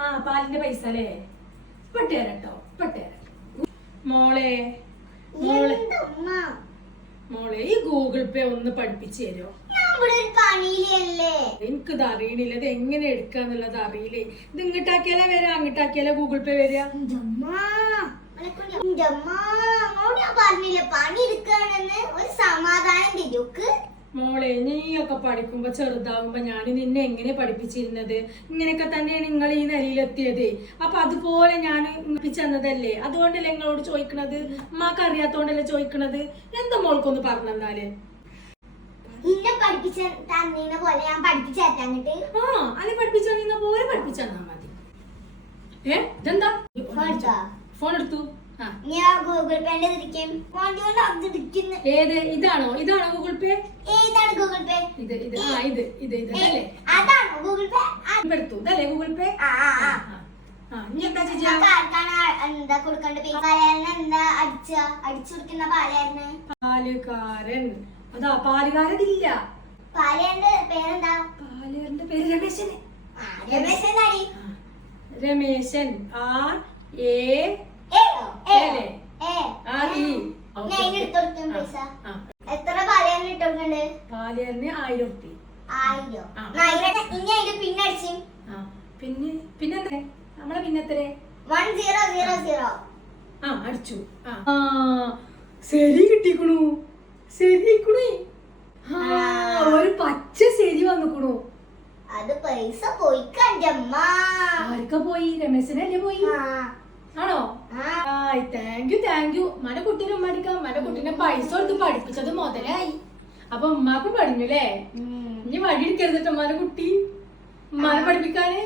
ആ പാലിന്റെ പൈസ അല്ലേ? പെട്ടേരട്ടോ പെട്ടേര. മോളെ മോളെ മോളെ ഈ ഗൂഗിൾ പേ ഒന്ന് പഠിപ്പിച്ചു തരുമോ? എനിക്കിത് അറിയണില്ല, ഇത് എങ്ങനെ എടുക്കാന്നുള്ളത് അറിയില്ലേ. ഇത് ഇങ്ങോട്ടാക്കിയാലേ വരാ അങ്ങോട്ടാക്കിയാലേ ഗൂഗിൾ പേ വരിക. മോളെ നീയൊക്കെ പഠിക്കുമ്പോ ചെറുതാകുമ്പോ ഞാൻ നിന്നെ എങ്ങനെ പഠിപ്പിച്ചിരുന്നത്? ഇങ്ങനെയൊക്കെ തന്നെയാണ് നിങ്ങൾ ഈ നിലയിലെത്തിയത്. അപ്പൊ അതുപോലെ ഞാൻ പഠിപ്പിച്ചതല്ലേ, അതുകൊണ്ടല്ലേ നിങ്ങളോട് ചോദിക്കണത്. ഉമ്മാക്ക് അറിയാത്തോണ്ടല്ലേ ചോദിക്കണത്. എന്താ മോൾക്കൊന്ന് പറഞ്ഞാല് അത് പഠിപ്പിച്ചു തന്ന പോലെ പഠിപ്പിച്ചു തന്നാ മതി. ഇതെന്താ ഫോൺ എടുത്തു? ഗൂഗിൾ പേന്റെ ഏത് ഇതാണോ? ഇതാണോ ഗൂഗിൾ പേ? ഏതാണ് ഗൂഗിൾ പേ? ഇത് ഇതല്ലേ? അതാണോ ഗൂഗിൾ പേ? എടുത്തു ഇതല്ലേ ഗൂഗിൾ പേ? എന്താ കൊടുക്കണ്ട എന്താ അടിച്ചു കൊടുക്കുന്ന പാലായിരുന്നു? പാലുകാരൻ. അതാ പാലുകാരനില്ല. പാലുകാരന്റെ പേരെന്താ? പാലുകാരന്റെ പേര് രമേശന്. രമേശൻ രമേശൻ. എത്ര പാലുകാരന് ഇട്ടോണ്ട്? പാലുകാരന് 1000 രൂപ. 1000 പിന്നെ പിന്നെ നമ്മളെ പിന്നെത്ര? 1000. അടിച്ചു. ശരി കിട്ടിക്കണു. ശരിക്കണു. ഒരു പച്ച ശരി വന്നിക്കണു. അത് പൈസ പോയിക്കമ്മ. ആർക്കാ പോയി? രമേശനല്ലേ പോയി? ആണോ? Thank you. മന കുട്ടീനെ ഉമ്മടിക്കാം. മന കുട്ടീനെ പൈസ കൊടുത്ത് പഠിപ്പിച്ചത് മുതലായി. അപ്പൊ ഉമ്മാക്കും പഠിഞ്ഞു അല്ലേ? ഇനി വഴി എടുക്കരുതിട്ടോ ഉമ്മാനെ കുട്ടി, ഉമ്മാനെ പഠിപ്പിക്കാന്.